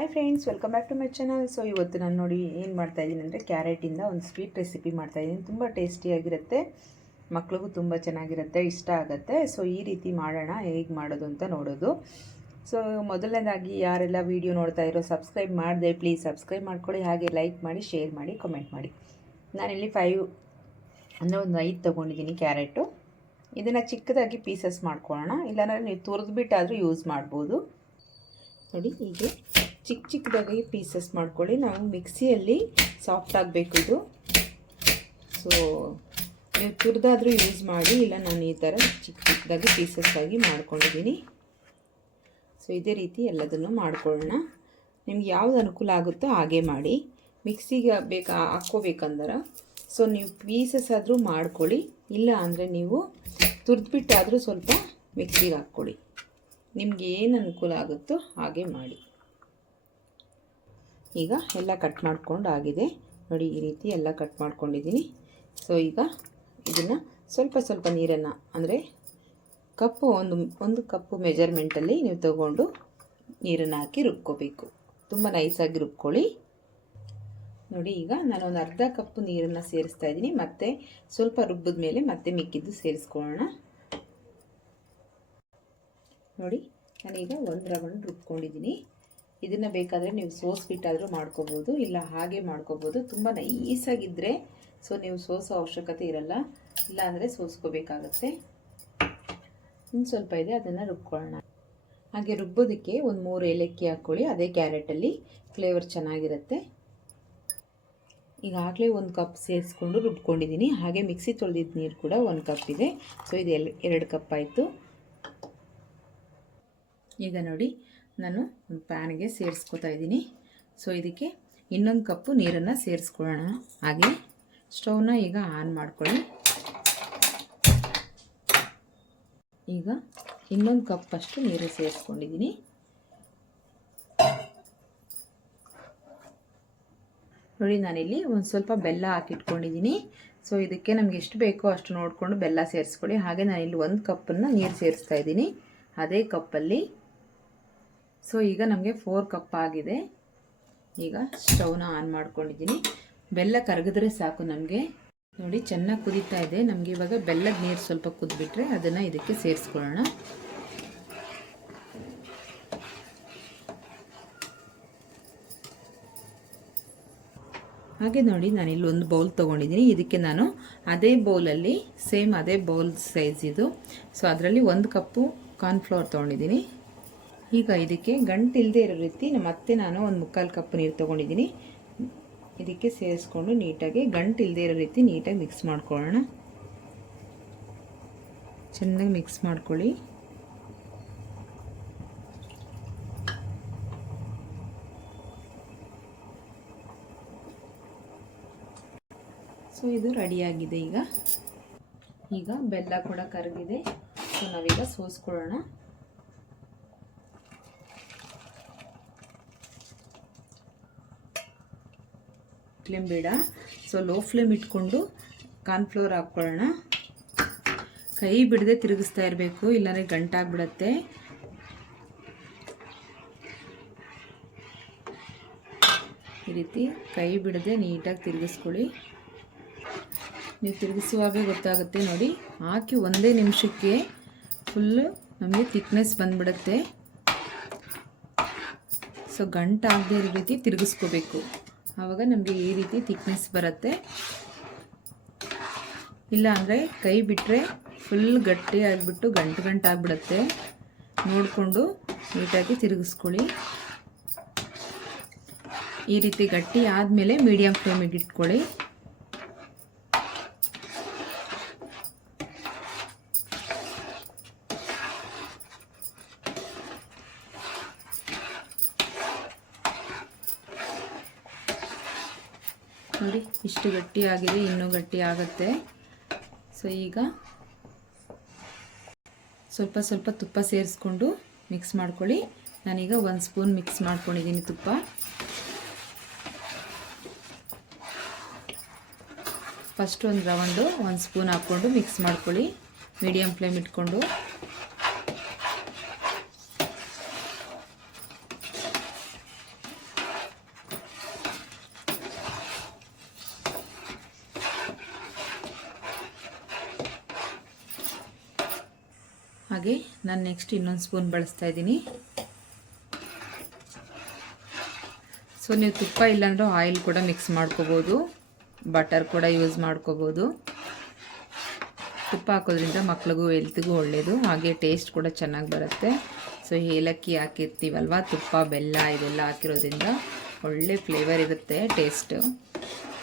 Hi friends welcome back to my channel so ಇವತ್ತು ನಾನು ನೋಡಿ ಏನು ಮಾಡ್ತಾ ಇದ್ದೀನಿ ಅಂದರೆ ಕ್ಯಾರೆಟಿಂದ ಒಂದು ಸ್ವೀಟ್ ರೆಸಿಪಿ ಮಾಡ್ತಾ ಇದ್ದೀನಿ. ತುಂಬ ಟೇಸ್ಟಿಯಾಗಿರುತ್ತೆ ಮಕ್ಳಿಗೂ ತುಂಬ ಚೆನ್ನಾಗಿರುತ್ತೆ, ಇಷ್ಟ ಆಗುತ್ತೆ. ಸೊ ಈ ರೀತಿ ಮಾಡೋಣ, ಹೇಗೆ ಮಾಡೋದು ಅಂತ ನೋಡೋದು. ಸೊ ಮೊದಲನೇದಾಗಿ ಯಾರೆಲ್ಲ ವೀಡಿಯೋ ನೋಡ್ತಾ ಇರೋ ಸಬ್ಸ್ಕ್ರೈಬ್ ಮಾಡಿದೆ ಪ್ಲೀಸ್ ಸಬ್ಸ್ಕ್ರೈಬ್ ಮಾಡ್ಕೊಳ್ಳಿ. ಹಾಗೆ ಲೈಕ್ ಮಾಡಿ ಶೇರ್ ಮಾಡಿ ಕಮೆಂಟ್ ಮಾಡಿ. ನಾನಿಲ್ಲಿ ಫೈವ್ ಅಂದರೆ ಒಂದು ಐದು ತೊಗೊಂಡಿದ್ದೀನಿ ಕ್ಯಾರೆಟು ಇದನ್ನು ಚಿಕ್ಕದಾಗಿ ಪೀಸಸ್ ಮಾಡ್ಕೊಳ್ಳೋಣ. ಇಲ್ಲಾಂದರೆ ನೀವು ತುರಿದ್ಬಿಟ್ಟಾದರೂ ಯೂಸ್ ಮಾಡ್ಬೋದು. ನೋಡಿ, ಹೀಗೆ. ಚಿಕ್ಕ ಚಿಕ್ಕದಾಗಿ ಪೀಸಸ್ ಮಾಡ್ಕೊಳ್ಳಿ. ನಾವು ಮಿಕ್ಸಿಯಲ್ಲಿ ಸಾಫ್ಟ್ ಆಗಬೇಕು ಇದು. ಸೊ ನೀವು ತುರಿದಾದರೂ ಯೂಸ್ ಮಾಡಿ, ಇಲ್ಲ ನಾನು ಈ ಥರ ಚಿಕ್ಕ ಚಿಕ್ಕದಾಗಿ ಪೀಸಸ್ ಆಗಿ ಮಾಡ್ಕೊಂಡಿದ್ದೀನಿ. ಸೊ ಇದೇ ರೀತಿ ಎಲ್ಲದನ್ನು ಮಾಡ್ಕೊಳ್ಳೋಣ. ನಿಮ್ಗೆ ಯಾವ್ದು ಅನುಕೂಲ ಆಗುತ್ತೋ ಹಾಗೆ ಮಾಡಿ. ಮಿಕ್ಸಿಗೆ ಬೇಕಾ, ಹಾಕ್ಕೋಬೇಕಂದ್ರೆ. ಸೊ ನೀವು ಪೀಸಸ್ ಆದರೂ ಮಾಡ್ಕೊಳ್ಳಿ. ಇಲ್ಲ ಅಂದರೆ ನೀವು ತುರಿದ್ಬಿಟ್ಟಾದರೂ ಸ್ವಲ್ಪ ಮಿಕ್ಸಿಗೆ ಹಾಕ್ಕೊಳ್ಳಿ. ನಿಮಗೆ ಏನು ಅನುಕೂಲ ಆಗುತ್ತೋ ಹಾಗೆ ಮಾಡಿ. ಈಗ ಎಲ್ಲ ಕಟ್ ಮಾಡ್ಕೊಂಡು ಆಗಿದೆ. ನೋಡಿ, ಈ ರೀತಿ ಎಲ್ಲ ಕಟ್ ಮಾಡ್ಕೊಂಡಿದ್ದೀನಿ. ಸೊ ಈಗ ಇದನ್ನು ಸ್ವಲ್ಪ ಸ್ವಲ್ಪ ನೀರನ್ನು, ಅಂದರೆ ಕಪ್ಪು ಒಂದು ಒಂದು ಕಪ್ಪು ಮೆಜರ್ಮೆಂಟಲ್ಲಿ ನೀವು ತಗೊಂಡು ನೀರನ್ನು ಹಾಕಿ ರುಬ್ಕೋಬೇಕು. ತುಂಬ ನೈಸಾಗಿ ರುಬ್ಕೊಳ್ಳಿ. ನೋಡಿ, ಈಗ ನಾನು ಒಂದು ಅರ್ಧ ಕಪ್ಪು ನೀರನ್ನು ಸೇರಿಸ್ತಾ ಇದ್ದೀನಿ. ಮತ್ತು ಸ್ವಲ್ಪ ರುಬ್ಬಿದ ಮೇಲೆ ಮತ್ತೆ ಮಿಕ್ಕಿದ್ದು ಸೇರಿಸ್ಕೊಳ್ಳೋಣ. ನೋಡಿ, ನಾನೀಗ ಒಂದು ರೌಂಡ್ ರುಬ್ಕೊಂಡಿದ್ದೀನಿ. ಇದನ್ನು ಬೇಕಾದರೆ ನೀವು ಸೋಸ್ಬಿಟ್ಟಾದರೂ ಮಾಡ್ಕೋಬೋದು, ಇಲ್ಲ ಹಾಗೆ ಮಾಡ್ಕೋಬೋದು. ತುಂಬ ನೈಸಾಗಿದ್ದರೆ ಸೊ ನೀವು ಸೋಸೋ ಅವಶ್ಯಕತೆ ಇರಲ್ಲ. ಇಲ್ಲಾಂದರೆ ಸೋಸ್ಕೋಬೇಕಾಗತ್ತೆ. ಇನ್ನು ಸ್ವಲ್ಪ ಇದೆ, ಅದನ್ನು ರುಬ್ಕೊಳ್ಳೋಣ. ಹಾಗೆ ರುಬ್ಬೋದಕ್ಕೆ ಒಂದು ಮೂರು ಏಲಕ್ಕಿ ಹಾಕ್ಕೊಳ್ಳಿ. ಅದೇ ಕ್ಯಾರೆಟಲ್ಲಿ ಫ್ಲೇವರ್ ಚೆನ್ನಾಗಿರುತ್ತೆ. ಈಗಾಗಲೇ ಒಂದು ಕಪ್ ಸೇರಿಸ್ಕೊಂಡು ರುಬ್ಕೊಂಡಿದ್ದೀನಿ. ಹಾಗೆ ಮಿಕ್ಸಿ ತೊಳೆದಿದ್ದ ನೀರು ಕೂಡ ಒಂದು ಕಪ್ ಇದೆ. ಸೊ ಇದು ಎಲ್, ಎರಡು ಕಪ್ ಆಯಿತು. ಈಗ ನೋಡಿ ನಾನು ಒಂದು ಪ್ಯಾನ್ಗೆ ಸೇರಿಸ್ಕೊತಾ ಇದ್ದೀನಿ. ಸೊ ಇದಕ್ಕೆ ಇನ್ನೊಂದು ಕಪ್ಪು ನೀರನ್ನು ಸೇರಿಸ್ಕೊಳ್ಳೋಣ. ಹಾಗೆ ಸ್ಟೌವ್ನ ಈಗ ಆನ್ ಮಾಡ್ಕೊಳ್ಳಿ. ಈಗ ಇನ್ನೊಂದು ಕಪ್ ಅಷ್ಟು ನೀರು ಸೇರಿಸ್ಕೊಂಡಿದ್ದೀನಿ. ನೋಡಿ, ನಾನಿಲ್ಲಿ ಒಂದು ಸ್ವಲ್ಪ ಬೆಲ್ಲ ಹಾಕಿಟ್ಕೊಂಡಿದ್ದೀನಿ. ಸೊ ಇದಕ್ಕೆ ನಮ್ಗೆ ಎಷ್ಟು ಬೇಕೋ ಅಷ್ಟು ನೋಡಿಕೊಂಡು ಬೆಲ್ಲ ಸೇರಿಸ್ಕೊಳ್ಳಿ. ಹಾಗೆ ನಾನಿಲ್ಲಿ ಒಂದು ಕಪ್ಪನ್ನು ನೀರು ಸೇರಿಸ್ತಾ ಇದ್ದೀನಿ. ಅದೇ ಕಪ್ಪಲ್ಲಿ ಸೊ ಈಗ ನಮಗೆ ಫೋರ್ ಕಪ್ ಆಗಿದೆ. ಈಗ ಸ್ಟವ್ನ ಆನ್ ಮಾಡ್ಕೊಂಡಿದ್ದೀನಿ. ಬೆಲ್ಲ ಕರಗಿದ್ರೆ ಸಾಕು ನಮಗೆ. ನೋಡಿ, ಚೆನ್ನಾಗಿ ಕುದೀತಾ ಇದೆ. ನಮಗೆ ಇವಾಗ ಬೆಲ್ಲದ ನೀರು ಸ್ವಲ್ಪ ಕುದ್ಬಿಟ್ರೆ ಅದನ್ನು ಇದಕ್ಕೆ ಸೇರಿಸ್ಕೊಳ್ಳೋಣ. ಹಾಗೆ ನೋಡಿ ನಾನು ಇಲ್ಲಿ ಒಂದು ಬೌಲ್ ತೊಗೊಂಡಿದ್ದೀನಿ. ಇದಕ್ಕೆ ನಾನು ಅದೇ ಬೌಲಲ್ಲಿ ಸೇಮ್ ಅದೇ ಬೌಲ್ ಸೈಜ್ ಇದು. ಸೊ ಅದರಲ್ಲಿ ಒಂದು ಕಪ್ಪು ಕಾರ್ನ್ಫ್ಲವರ್ ತೊಗೊಂಡಿದ್ದೀನಿ. ಈಗ ಇದಕ್ಕೆ ಗಂಟು ಗಂಟಿಲ್ಲದೆ ಇರೋ ರೀತಿ ಮತ್ತೆ ನಾನು ಒಂದು ಮುಕ್ಕಾಲು ಕಪ್ ನೀರು ತೊಗೊಂಡಿದ್ದೀನಿ. ಇದಕ್ಕೆ ಸೇರಿಸ್ಕೊಂಡು ನೀಟಾಗಿ ಗಂಟು ಗಂಟಿಲ್ಲದೆ ಇರೋ ರೀತಿ ನೀಟಾಗಿ ಮಿಕ್ಸ್ ಮಾಡ್ಕೊಳ್ಳೋಣ. ಚೆನ್ನಾಗಿ ಮಿಕ್ಸ್ ಮಾಡ್ಕೊಳ್ಳಿ. ಸೊ ಇದು ರೆಡಿಯಾಗಿದೆ ಈಗ. ಈಗ ಬೆಲ್ಲ ಕೂಡ ಕರಗಿದೆ ಸೊ ನಾವೀಗ ಸೋಸ್ಕೊಳ್ಳೋಣ. ಫ್ಲೇಮ್ ಬೇಡ. ಸೊ ಲೋ ಫ್ಲೇಮ್ ಇಟ್ಕೊಂಡು ಕಾರ್ನ್ಫ್ಲೋರ್ ಹಾಕ್ಕೊಳ್ಳೋಣ. ಕೈ ಬಿಡದೆ ತಿರುಗಿಸ್ತಾ ಇರಬೇಕು, ಇಲ್ಲಾಂದರೆ ಗಂಟಾಗ್ಬಿಡತ್ತೆ ಈ ರೀತಿ ಕೈ ಬಿಡದೆ ನೀಟಾಗಿ ತಿರುಗಿಸ್ಕೊಳ್ಳಿ. ನೀವು ತಿರುಗಿಸುವಾಗ ಗೊತ್ತಾಗುತ್ತೆ ನೋಡಿ, ಹಾಕಿ ಒಂದೇ ನಿಮಿಷಕ್ಕೆ ಫುಲ್ಲು ನಮಗೆ ತಿಕ್ನೆಸ್ ಬಂದ್ಬಿಡುತ್ತೆ. ಸೊ ಗಂಟಾಗದೇ ಈ ರೀತಿ ತಿರುಗಿಸ್ಕೋಬೇಕು. ಆವಾಗ ನಮಗೆ ಈ ರೀತಿ ಥಿಕ್ನೆಸ್ ಬರುತ್ತೆ. ಇಲ್ಲ ಅಂದರೆ ಕೈ ಬಿಟ್ಟರೆ ಫುಲ್ ಗಟ್ಟಿ ಆಗಿಬಿಟ್ಟು ಗಂಟು ಗಂಟು ಆಗಿಬಿಡುತ್ತೆ ನೋಡಿಕೊಂಡು ನೀಟಾಗಿ ತಿರುಗಿಸ್ಕೊಳ್ಳಿ. ಈ ರೀತಿ ಗಟ್ಟಿ ಆದಮೇಲೆ ಮೀಡಿಯಮ್ ಫ್ಲೇಮಿಗೆ ಇಟ್ಕೊಳ್ಳಿ. ನೋಡಿ, ಇಷ್ಟು ಗಟ್ಟಿಯಾಗಿದೆ, ಇನ್ನೂ ಗಟ್ಟಿ ಆಗುತ್ತೆ ಸೊ ಈಗ ಸ್ವಲ್ಪ ಸ್ವಲ್ಪ ತುಪ್ಪ ಸೇರಿಸ್ಕೊಂಡು ಮಿಕ್ಸ್ ಮಾಡ್ಕೊಳ್ಳಿ. ನಾನೀಗ ಒಂದು ಸ್ಪೂನ್ ಮಿಕ್ಸ್ ಮಾಡ್ಕೊಂಡಿದ್ದೀನಿ ತುಪ್ಪ. ಫಸ್ಟ್ ಒಂದು ರೌಂಡು ಒಂದು ಸ್ಪೂನ್ ಹಾಕ್ಕೊಂಡು ಮಿಕ್ಸ್ ಮಾಡ್ಕೊಳ್ಳಿ. ಮೀಡಿಯಮ್ ಫ್ಲೇಮ್ ಇಟ್ಕೊಂಡು. ಹಾಗೆ ನಾನು ನೆಕ್ಸ್ಟ್ ಇನ್ನೊಂದು ಸ್ಪೂನ್ ಬಳಸ್ತಾ ಇದ್ದೀನಿ. ಸೊ ನೀವು ತುಪ್ಪ ಇಲ್ಲಾಂದ್ರೆ ಆಯಿಲ್ ಕೂಡ ಮಿಕ್ಸ್ ಮಾಡ್ಕೋಬೋದು. ಬಟರ್ ಕೂಡ ಯೂಸ್ ಮಾಡ್ಕೋಬೋದು. ತುಪ್ಪ ಹಾಕೋದ್ರಿಂದ ಮಕ್ಳಿಗೂ ಹೆಲ್ತ್ಗೂ ಒಳ್ಳೆಯದು ಹಾಗೆ ಟೇಸ್ಟ್ ಕೂಡ ಚೆನ್ನಾಗಿ ಬರುತ್ತೆ. ಸೊ ಏಲಕ್ಕಿ ಹಾಕಿರ್ತೀವಲ್ವ? ತುಪ್ಪ, ಬೆಲ್ಲ ಇದೆಲ್ಲ ಹಾಕಿರೋದ್ರಿಂದ ಒಳ್ಳೆ ಫ್ಲೇವರ್ ಇರುತ್ತೆ ಟೇಸ್ಟು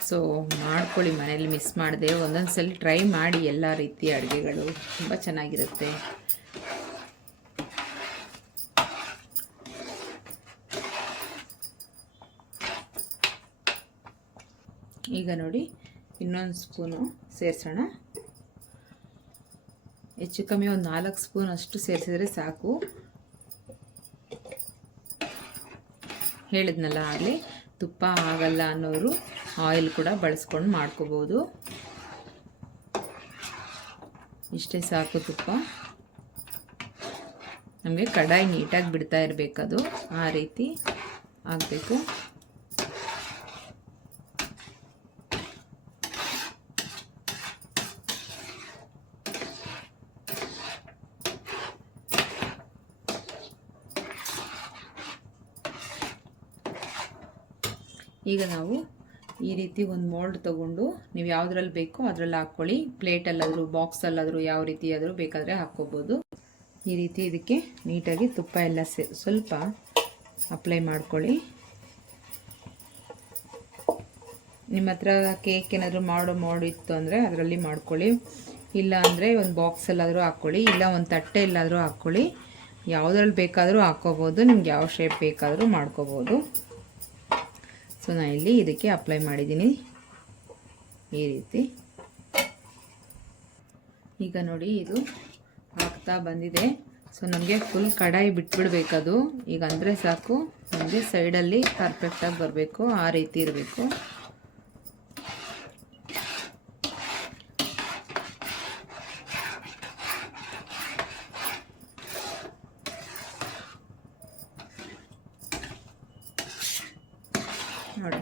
ಸೊ ಮಾಡ್ಕೊಳ್ಳಿ ಮನೇಲಿ ಮಿಸ್ ಮಾಡಿದೆ. ಒಂದೊಂದು ಸಲ ಟ್ರೈ ಮಾಡಿ ಎಲ್ಲ ರೀತಿಯ ಅಡುಗೆಗಳು. ತುಂಬ ಚೆನ್ನಾಗಿರುತ್ತೆ. ಈಗ ನೋಡಿ ಇನ್ನೊಂದು ಸ್ಪೂನು ಸೇರಿಸೋಣ. ಹೆಚ್ಚು ಕಮ್ಮಿ ಒಂದು ನಾಲ್ಕು ಸ್ಪೂನ್ ಅಷ್ಟು ಸೇರಿಸಿದರೆ ಸಾಕು. ಹೇಳಿದ್ನಲ್ಲ ಆಗಲಿ, ತುಪ್ಪ ಆಗಲ್ಲ ಅನ್ನೋರು ಆಯಿಲ್ ಕೂಡ ಬಳಸ್ಕೊಂಡು ಮಾಡ್ಕೋಬೋದು. ಇಷ್ಟೇ ಸಾಕು ತುಪ್ಪ. ನಮಗೆ ಕಡಾಯಿ ನೀಟಾಗಿ ಬಿಡ್ತಾ ಇರಬೇಕದು. ಆ ರೀತಿ ಆಗಬೇಕು. ಈಗ ನಾವು ಈ ರೀತಿ ಒಂದು ಮೋಲ್ಡ್ ತೊಗೊಂಡು ನೀವು ಯಾವುದ್ರಲ್ಲಿ ಬೇಕೋ ಅದರಲ್ಲಿ ಹಾಕ್ಕೊಳ್ಳಿ. ಪ್ಲೇಟಲ್ಲಾದರೂ ಬಾಕ್ಸಲ್ಲಾದರೂ ಯಾವ ರೀತಿ ಆದರೂ ಬೇಕಾದರೆ ಹಾಕ್ಕೋಬೋದು. ಈ ರೀತಿ ಇದಕ್ಕೆ ನೀಟಾಗಿ ತುಪ್ಪ ಎಲ್ಲ ಸ್ವಲ್ಪ ಅಪ್ಲೈ ಮಾಡ್ಕೊಳ್ಳಿ. ನಿಮ್ಮ ಹತ್ರ ಕೇಕ್ ಏನಾದರೂ ಮಾಡೋ ಮಾಡಿತ್ತು ಅಂದರೆ ಅದರಲ್ಲಿ ಮಾಡ್ಕೊಳ್ಳಿ. ಇಲ್ಲ ಅಂದರೆ ಒಂದು ಬಾಕ್ಸಲ್ಲಾದರೂ ಹಾಕ್ಕೊಳ್ಳಿ. ಇಲ್ಲ ಒಂದು ತಟ್ಟೆ ಎಲ್ಲಾದರೂ ಹಾಕ್ಕೊಳ್ಳಿ. ಯಾವುದ್ರಲ್ಲಿ ಬೇಕಾದರೂ ಹಾಕ್ಕೋಬೋದು. ನಿಮ್ಗೆ ಯಾವ ಶೇಪ್ ಬೇಕಾದರೂ ಮಾಡ್ಕೋಬೋದು. ಸೊ ನಾನು ಇಲ್ಲಿ ಇದಕ್ಕೆ ಅಪ್ಲೈ ಮಾಡಿದ್ದೀನಿ. ಈ ರೀತಿ. ಈಗ ನೋಡಿ ಇದು ಆಗ್ತಾ ಬಂದಿದೆ. ಸೊ ನಮಗೆ ಫುಲ್ ಕಡಾಯಿ ಬಿಟ್ಬಿಡ್ಬೇಕದು. ಈಗ ಅಂದರೆ ಸಾಕು, ನಮಗೆ ಸೈಡಲ್ಲಿ ಪರ್ಫೆಕ್ಟಾಗಿ ಬರಬೇಕು, ಆ ರೀತಿ ಇರಬೇಕು. ನೋಡಿ.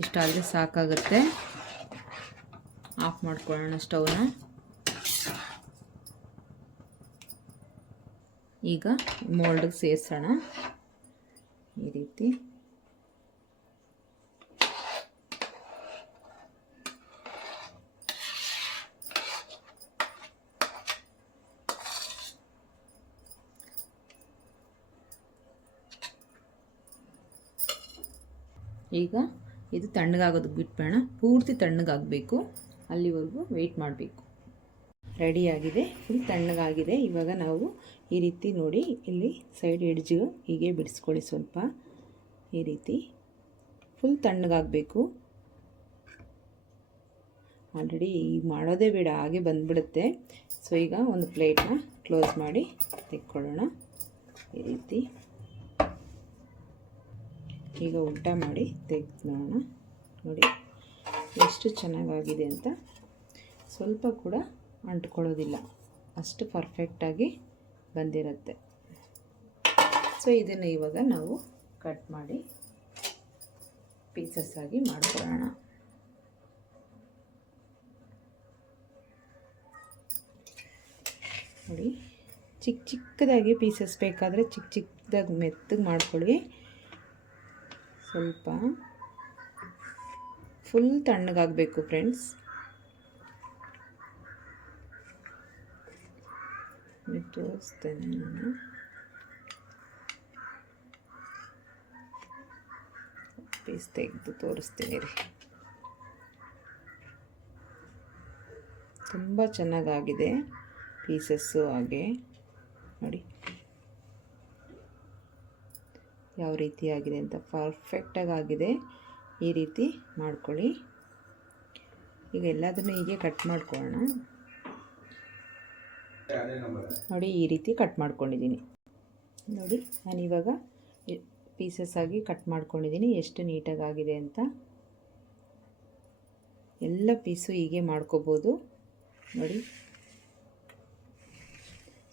ಇಷ್ಟಾದರೆ ಸಾಕಾಗುತ್ತೆ. ಆಫ್ ಮಾಡ್ಕೊಳ್ಳೋಣ ಸ್ಟವ್ನ. ಈಗ ಮೋಲ್ಡಿಗೆ ಸೇರಿಸೋಣ. ಈ ರೀತಿ. ಈಗ ಇದು ತಣ್ಣಗಾಗೋದು ಬಿಟ್ಬೇಡ ಪೂರ್ತಿ ತಣ್ಣಗಾಗಬೇಕು. ಅಲ್ಲಿವರೆಗೂ ವೆಯ್ಟ್ ಮಾಡಬೇಕು. ರೆಡಿಯಾಗಿದೆ ಫುಲ್ ತಣ್ಣಗಾಗಿದೆ. ಇವಾಗ ನಾವು ಈ ರೀತಿ ನೋಡಿ, ಇಲ್ಲಿ ಸೈಡ್ ಎಡ್ಜು ಹೀಗೆ ಬಿಡಿಸ್ಕೊಳ್ಳಿ ಸ್ವಲ್ಪ. ಈ ರೀತಿ. ಫುಲ್ ತಣ್ಣಗಾಗಬೇಕು. ಆಲ್ರೆಡಿ ಈಗ ಮಾಡೋದೇ ಬೇಡ, ಹಾಗೆ ಬಂದುಬಿಡುತ್ತೆ. ಸೊ ಈಗ ಒಂದು ಪ್ಲೇಟನ್ನ ಕ್ಲೋಸ್ ಮಾಡಿ ತೆಕ್ಕೊಳ್ಳೋಣ. ಈ ರೀತಿ. ಈಗ ಊಟ ಮಾಡಿ ತೆಗೆದು ನೋಡೋಣ ನೋಡಿ, ಎಷ್ಟು ಚೆನ್ನಾಗಾಗಿದೆ ಅಂತ. ಸ್ವಲ್ಪ ಕೂಡ ಅಂಟ್ಕೊಳ್ಳೋದಿಲ್ಲ. ಅಷ್ಟು ಪರ್ಫೆಕ್ಟಾಗಿ ಬಂದಿರುತ್ತೆ. ಸೊ ಇದನ್ನು ಇವಾಗ ನಾವು ಕಟ್ ಮಾಡಿ ಪೀಸಸ್ ಆಗಿ ಮಾಡ್ಕೊಳ್ಳೋಣ. ನೋಡಿ ಚಿಕ್ಕ ಚಿಕ್ಕದಾಗಿ ಪೀಸಸ್ ಬೇಕಾದರೆ ಚಿಕ್ಕ ಚಿಕ್ಕದಾಗಿ ಮೆತ್ತಗೆ ಮಾಡ್ಕೊಳ್ಳಿ. ಸ್ವಲ್ಪ ಫುಲ್ ತಣ್ಣಗಾಗಬೇಕು ಫ್ರೆಂಡ್ಸ್ ತೋರಿಸ್ತೇನೆ ನಾನು. ಪೀಸ್ ತೆಗೆದು ತೋರಿಸ್ತೀನಿ ರೀ. ತುಂಬ ಚೆನ್ನಾಗಾಗಿದೆ ಪೀಸಸ್ಸು ಹಾಗೆ. ನೋಡಿ. ಯಾವ ರೀತಿ ಆಗಿದೆ ಅಂತ ಪರ್ಫೆಕ್ಟಾಗಿ ಆಗಿದೆ. ಈ ರೀತಿ ಮಾಡ್ಕೊಳ್ಳಿ. ಈಗ ಎಲ್ಲದನ್ನು ಹೀಗೆ ಕಟ್ ಮಾಡ್ಕೊಳ್ಳೋಣ. ನೋಡಿ, ಈ ರೀತಿ ಕಟ್ ಮಾಡ್ಕೊಂಡಿದ್ದೀನಿ. ನೋಡಿ ನಾನಿವಾಗ ಪೀಸಸ್ ಆಗಿ ಕಟ್ ಮಾಡ್ಕೊಂಡಿದ್ದೀನಿ. ಎಷ್ಟು ನೀಟಾಗಿ ಆಗಿದೆ ಅಂತ. ಎಲ್ಲ ಪೀಸು ಹೀಗೆ ಮಾಡ್ಕೋಬೋದು. ನೋಡಿ.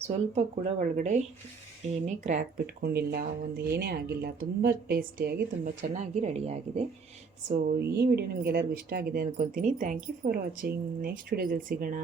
ಸ್ವಲ್ಪ ಕೂಡ ಒಳಗಡೆ ಏನೇ ಕ್ರ್ಯಾಕ್ ಬಿಟ್ಕೊಂಡಿಲ್ಲ, ಒಂದು ಏನೇ ಆಗಿಲ್ಲ, ತುಂಬ ಟೇಸ್ಟಿಯಾಗಿ ತುಂಬ ಚೆನ್ನಾಗಿ ರೆಡಿಯಾಗಿದೆ ಸೊ ಈ ವಿಡಿಯೋ ನಿಮಗೆಲ್ಲರಿಗೂ ಇಷ್ಟ ಆಗಿದೆ ಅಂದ್ಕೊತೀನಿ thank you for watching next ವಿಡಿಯೋದಲ್ಲಿ ಸಿಗೋಣ.